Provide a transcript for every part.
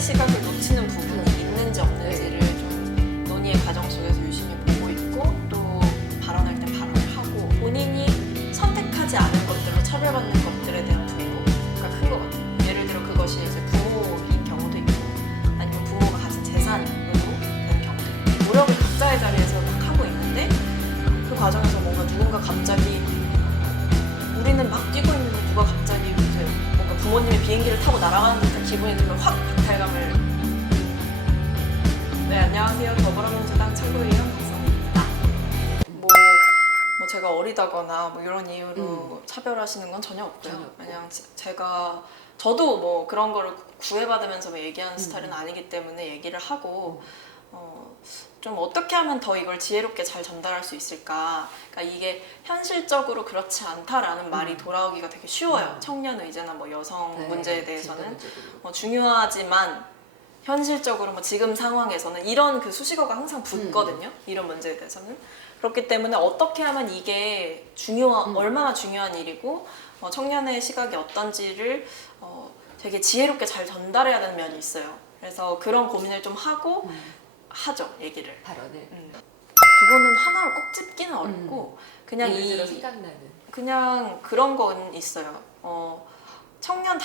시각을 놓치는 부분이 있는지 없는지를 좀 논의의 과정 속에서 유심히 보고 있고 또 발언할 땐 발언을 하고 본인이 선택하지 않은 것들로 차별받는 것들에 대한 분노가 큰 것 같아요. 예를 들어 그것이 이제 부모인 경우도 있고 아니면 부모가 가진 재산으로 되는 경우도 있고 노력을 각자의 자리에서 막 하고 있는데 그 과정에서 뭔가 누군가 갑자기 우리는 막 뛰고 있는데 누가 갑자기 이제 뭔가 부모님의 비행기를 타고 날아가는 듯한 기분이 들면 확 박탈감을. 네, 안녕하세요. 더불어민주당 최고위원 박선희입니다. 뭐 제가 어리다거나 뭐 이런 이유로 차별하시는 건 전혀 없고요. 그냥 저도 뭐 그런 거를 구애받으면서 뭐 얘기하는 스타일은 아니기 때문에 얘기를 하고 좀 어떻게 하면 더 이걸 지혜롭게 잘 전달할 수 있을까. 그러니까 이게 현실적으로 그렇지 않다라는 말이 돌아오기가 되게 쉬워요. 청년 의제나 뭐 여성 문제에 대해서는 중요하지만 현실적으로 뭐 지금 상황에서는 이런 그 수식어가 항상 붙거든요. 이런 문제에 대해서는. 그렇기 때문에 어떻게 하면 이게 얼마나 중요한 일이고 청년의 시각이 어떤지를 되게 지혜롭게 잘 전달해야 되는 면이 있어요. 그래서 그런 고민을 좀 하고 하죠, 얘기를. 발언을. 그거는 하나로 꼭 집기는 어렵고 그냥 예를 들어 생각나는. 그냥 그런 건 있어요. 청년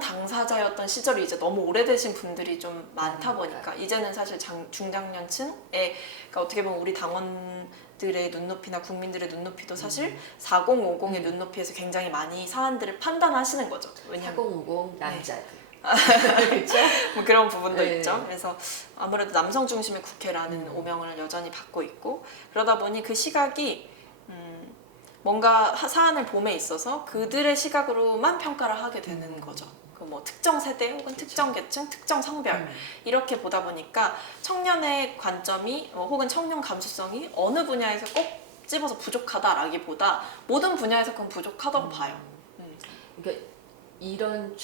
당사자였던 시절이 이제 너무 오래되신 분들이 좀 많다 보니까 이제는 사실 중장년층에 그러니까 어떻게 보면 우리 당원들의 눈높이나 국민들의 눈높이도 사실 4050의 눈높이에서 굉장히 많이 사안들을 판단하시는 거죠. 왜냐면 4050 남자들. 그렇죠? 뭐 그런 부분도 네. 있죠. 그래서 아무래도 남성 중심의 국회라는 오명을 여전히 받고 있고 그러다 보니 그 시각이 뭔가 사안을 봄에 있어서 그들의 시각으로만 평가를 하게 되는 거죠. 그 뭐 특정 세대 혹은 그렇죠. 특정 계층, 특정 성별 이렇게 보다 보니까 청년의 관점이 혹은 청년 감수성이 어느 분야에서 꼭 집어서 부족하다라기보다 모든 분야에서 그건 부족하다고 봐요. 그러니까 이런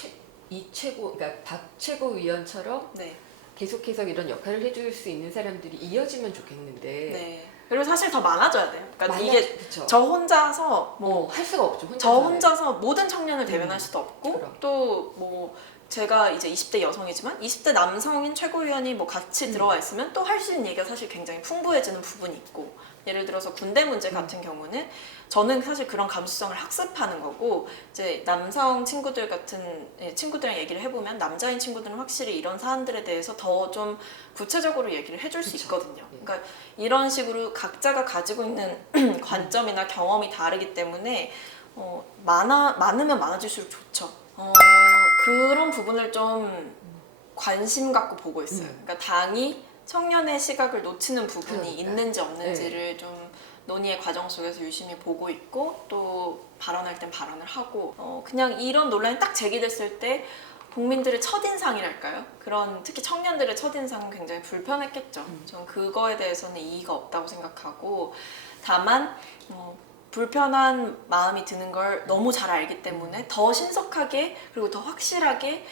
그러니까 박 최고위원처럼 네. 계속해서 이런 역할을 해줄 수 있는 사람들이 이어지면 좋겠는데. 네. 그리고 사실 더 많아져야 돼요. 그러니까 이게 그쵸. 저 혼자서 할 수가 없죠. 저 혼자서 모든 청년을 대변할 수도 없고 그럼. 또 뭐 제가 이제 20대 여성이지만 20대 남성인 최고위원이 뭐 같이 들어와 있으면 또 할 수 있는 얘기가 사실 굉장히 풍부해지는 부분이 있고 예를 들어서 군대 문제 같은 경우는 저는 사실 그런 감수성을 학습하는 거고 이제 남성 친구들 같은 친구들이랑 얘기를 해보면 남자인 친구들은 확실히 이런 사안들에 대해서 더 좀 구체적으로 얘기를 해줄 수 있거든요. 그러니까 이런 식으로 각자가 가지고 있는 관점이나 경험이 다르기 때문에 많으면 많아질수록 좋죠. 그런 부분을 좀 관심 갖고 보고 있어요. 그러니까 당이 청년의 시각을 놓치는 부분이 있는지 없는지를 좀 논의의 과정 속에서 유심히 보고 있고 또 발언할 땐 발언을 하고 그냥 이런 논란이 딱 제기됐을 때 국민들의 첫인상이랄까요? 그런 특히 청년들의 첫인상은 굉장히 불편했겠죠. 전 그거에 대해서는 이의가 없다고 생각하고 다만 불편한 마음이 드는 걸 너무 잘 알기 때문에 더 신속하게 그리고 더 확실하게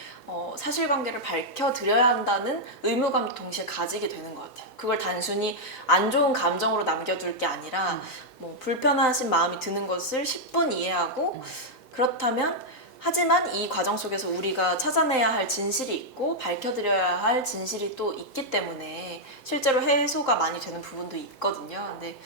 사실관계를 밝혀드려야 한다는 의무감도 동시에 가지게 되는 것 같아요. 그걸 단순히 안 좋은 감정으로 남겨둘 게 아니라 뭐 불편하신 마음이 드는 것을 10분 이해하고 그렇다면 하지만 이 과정 속에서 우리가 찾아내야 할 진실이 있고 밝혀드려야 할 진실이 또 있기 때문에 실제로 해소가 많이 되는 부분도 있거든요. 근데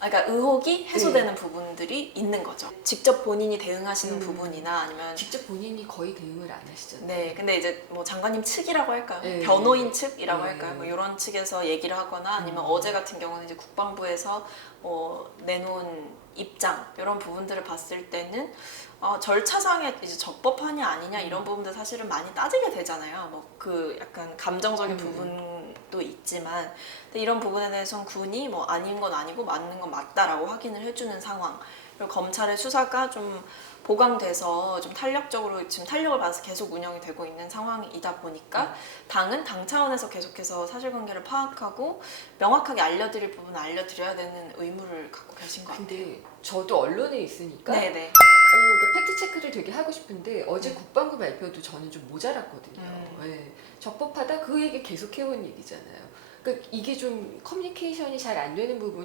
그러니까 의혹이 해소되는 부분들이 있는 거죠. 직접 본인이 대응하시는 부분이나 아니면 직접 본인이 거의 대응을 안 하시잖아요. 네, 근데 이제 뭐 장관님 측이라고 할까요? 네. 변호인 측이라고 할까요? 뭐 이런 측에서 얘기를 하거나 아니면 어제 같은 경우는 이제 국방부에서 내놓은 입장 이런 부분들을 봤을 때는 절차상의 이제 적법하냐 아니냐 이런 부분들 사실은 많이 따지게 되잖아요. 뭐 그 약간 감정적인 부분도 있지만 근데 이런 부분에 대해서는 군이 뭐 아닌 건 아니고 맞는 건 맞다라고 확인을 해주는 상황. 그리고 검찰의 수사가 좀 보강돼서 좀 탄력적으로 지금 탄력을 받아서 계속 운영이 되고 있는 상황이다 보니까 당은 당 차원에서 계속해서 사실관계를 파악하고 명확하게 알려드릴 부분은 알려드려야 되는 의무를 갖고 계신 것 같아요. 근데 저도 언론에 있으니까 네네. 팩트 체크를 되게 하고 싶은데 어제 국방부 발표도 저는 좀 모자랐거든요. 네. 적법하다 그 얘기 계속 해온 얘기잖아요. 그러니까 이게 좀 커뮤니케이션이 잘 안 되는 부분이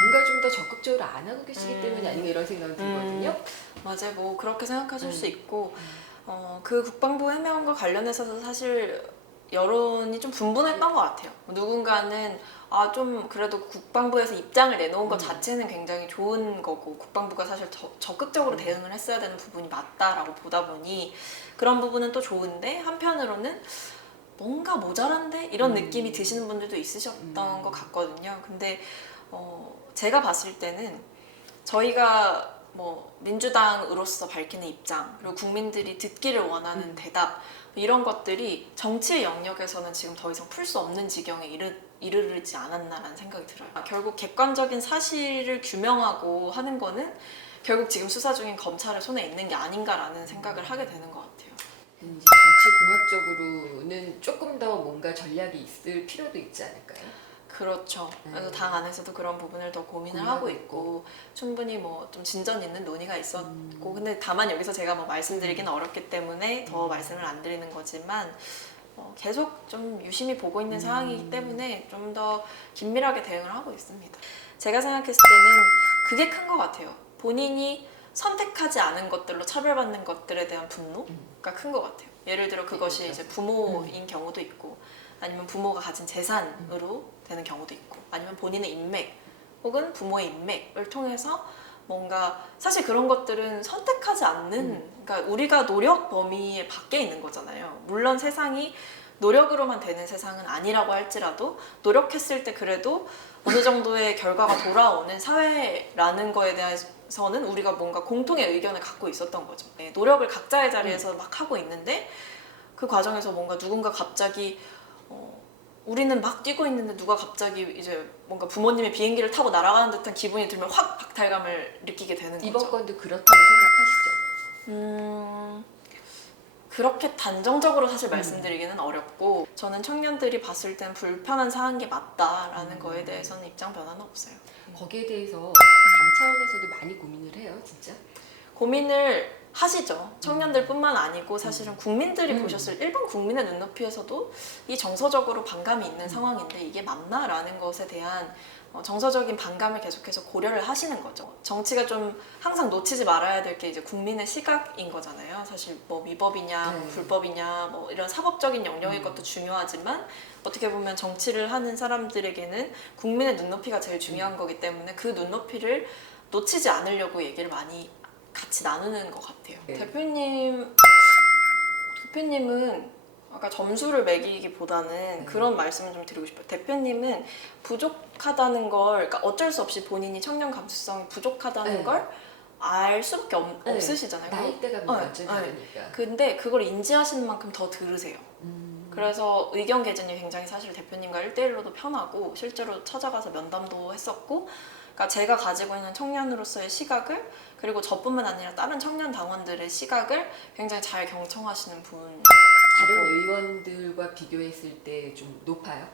뭔가 좀 더 적극적으로 안 하고 계시기 때문이 아닌가 이런 생각이 들거든요. 맞아요. 뭐 그렇게 생각하실 수 있고 그 국방부 해명과 관련해서도 사실 여론이 좀 분분했던 것 같아요. 누군가는 좀 그래도 국방부에서 입장을 내놓은 것 자체는 굉장히 좋은 거고 국방부가 사실 적극적으로 대응을 했어야 되는 부분이 맞다라고 보다 보니 그런 부분은 또 좋은데 한편으로는 뭔가 모자란데 이런 느낌이 드시는 분들도 있으셨던 것 같거든요. 근데 제가 봤을 때는 저희가 뭐 민주당으로서 밝히는 입장 그리고 국민들이 듣기를 원하는 대답 이런 것들이 정치의 영역에서는 지금 더 이상 풀 수 없는 지경에 이르지 않았나라는 생각이 들어요. 결국 객관적인 사실을 규명하고 하는 거는 결국 지금 수사 중인 검찰의 손에 있는 게 아닌가라는 생각을 하게 되는 것 같아요. 이제 정치공학적으로는 조금 더 뭔가 전략이 있을 필요도 있지 않을까요? 그렇죠. 그래서 당 안에서도 그런 부분을 더 고민을 하고 있고 충분히 뭐 좀 진전 있는 논의가 있었고 근데 다만 여기서 제가 뭐 말씀드리기는 어렵기 때문에 더 말씀을 안 드리는 거지만 계속 좀 유심히 보고 있는 상황이기 때문에 좀 더 긴밀하게 대응을 하고 있습니다. 제가 생각했을 때는 그게 큰 것 같아요. 본인이 선택하지 않은 것들로 차별받는 것들에 대한 분노가 큰 것 같아요. 예를 들어 그것이 이제 부모인 경우도 있고 아니면 부모가 가진 재산으로 되는 경우도 있고 아니면 본인의 인맥 혹은 부모의 인맥을 통해서 뭔가 사실 그런 것들은 선택하지 않는 그러니까 우리가 노력 범위에 밖에 있는 거잖아요. 물론 세상이 노력으로만 되는 세상은 아니라고 할지라도 노력했을 때 그래도 어느 정도의 결과가 돌아오는 사회라는 거에 대해서는 우리가 뭔가 공통의 의견을 갖고 있었던 거죠. 노력을 각자의 자리에서 막 하고 있는데 그 과정에서 뭔가 누군가 갑자기 우리는 막 뛰고 있는데 누가 갑자기 이제 뭔가 부모님의 비행기를 타고 날아가는 듯한 기분이 들면 확 박탈감을 느끼게 되는 거죠. 이번 건도 그렇다고 생각하시죠? 그렇게 단정적으로 사실 말씀드리기는 어렵고 저는 청년들이 봤을 땐 불편한 사항인 게 맞다라는 거에 대해서는 입장 변화는 없어요. 거기에 대해서 당 차원에서도 많이 고민을 해요, 진짜? 고민을 하시죠. 청년들뿐만 아니고 사실은 국민들이 보셨을 일반 국민의 눈높이에서도 이 정서적으로 반감이 있는 상황인데 이게 맞나라는 것에 대한 정서적인 반감을 계속해서 고려를 하시는 거죠. 정치가 좀 항상 놓치지 말아야 될 게 이제 국민의 시각인 거잖아요. 사실 뭐 위법이냐, 뭐 불법이냐, 뭐 이런 사법적인 영역의 것도 중요하지만 어떻게 보면 정치를 하는 사람들에게는 국민의 눈높이가 제일 중요한 거기 때문에 그 눈높이를 놓치지 않으려고 얘기를 많이 같이 나누는 것 같아요. 대표님은 아까 점수를 매기기보다는 그런 말씀을 좀 드리고 싶어요. 대표님은 부족하다는 걸, 그러니까 어쩔 수 없이 본인이 청년 감수성이 부족하다는 걸 알 수밖에 없으시잖아요. 나이대가 완전히 다르니까. 근데 그걸 인지하시는 만큼 더 들으세요. 그래서 의견 개진이 굉장히 사실 대표님과 1대1로도 편하고 실제로 찾아가서 면담도 했었고 그러니까 제가 가지고 있는 청년으로서의 시각을 그리고 저뿐만 아니라 다른 청년 당원들의 시각을 굉장히 잘 경청하시는 분. 다른 의원들과 비교했을 때 좀 높아요?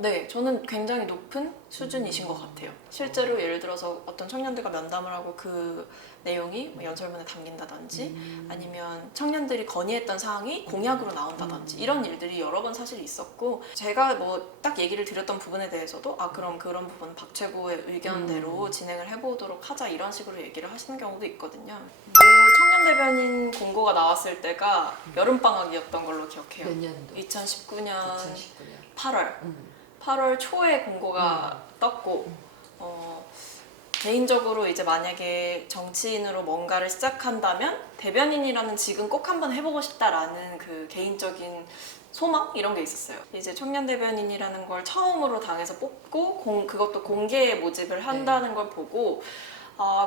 네, 저는 굉장히 높은 수준이신 것 같아요. 실제로 예를 들어서 어떤 청년들과 면담을 하고 그 내용이 뭐 연설문에 담긴다든지 아니면 청년들이 건의했던 사항이 공약으로 나온다든지 이런 일들이 여러 번 사실 있었고 제가 뭐 딱 얘기를 드렸던 부분에 대해서도 그럼 그런 부분은 박 최고의 의견대로 진행을 해보도록 하자 이런 식으로 얘기를 하시는 경우도 있거든요. 뭐 청년 대변인 공고가 나왔을 때가 여름방학이었던 걸로 기억해요. 몇 년도? 2019년 2019년. 8월 초에 공고가 떴고 개인적으로 이제 만약에 정치인으로 뭔가를 시작한다면 대변인이라는 직은 꼭 한번 해보고 싶다라는 그 개인적인 소망 이런 게 있었어요. 이제 청년 대변인이라는 걸 처음으로 당에서 뽑고 그것도 공개 모집을 한다는 걸 보고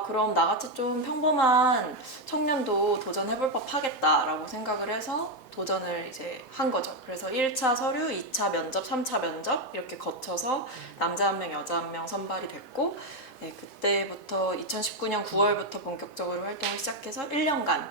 그럼 나같이 좀 평범한 청년도 도전해볼 법하겠다라고 생각을 해서 도전을 이제 한 거죠. 그래서 1차 서류, 2차 면접, 3차 면접 이렇게 거쳐서 남자 1명, 여자 1명 선발이 됐고 네, 그때부터 2019년 9월부터 본격적으로 활동을 시작해서 1년간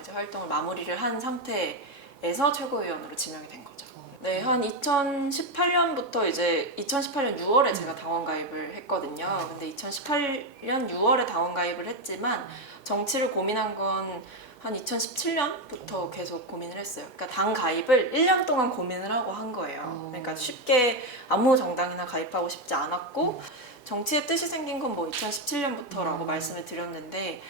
이제 활동을 마무리를 한 상태에서 최고위원으로 지명이 된 거죠. 네, 한 2018년부터 이제 2018년 6월에 제가 당원 가입을 했거든요. 근데 2018년 6월에 당원 가입을 했지만 정치를 고민한 건 한 2017년부터 계속 고민을 했어요. 그러니까 당 가입을 1년 동안 고민을 하고 한 거예요. 그러니까 쉽게 아무 정당이나 가입하고 싶지 않았고 정치의 뜻이 생긴 건 뭐 2017년부터라고 말씀을 드렸는데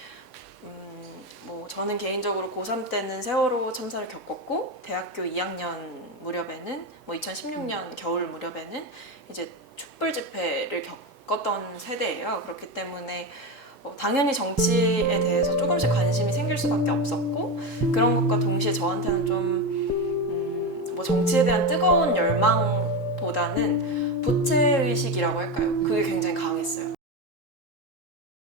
뭐 저는 개인적으로 고3 때는 세월호 참사를 겪었고 대학교 2학년 무렵에는 뭐 2016년 겨울 무렵에는 이제 촛불 집회를 겪었던 세대예요. 그렇기 때문에 당연히 정치에 대해서 조금씩 관심이 생길 수밖에 없었고 그런 것과 동시에 저한테는 좀 뭐 정치에 대한 뜨거운 열망보다는 부채의식이라고 할까요? 그게 굉장히 강했어요.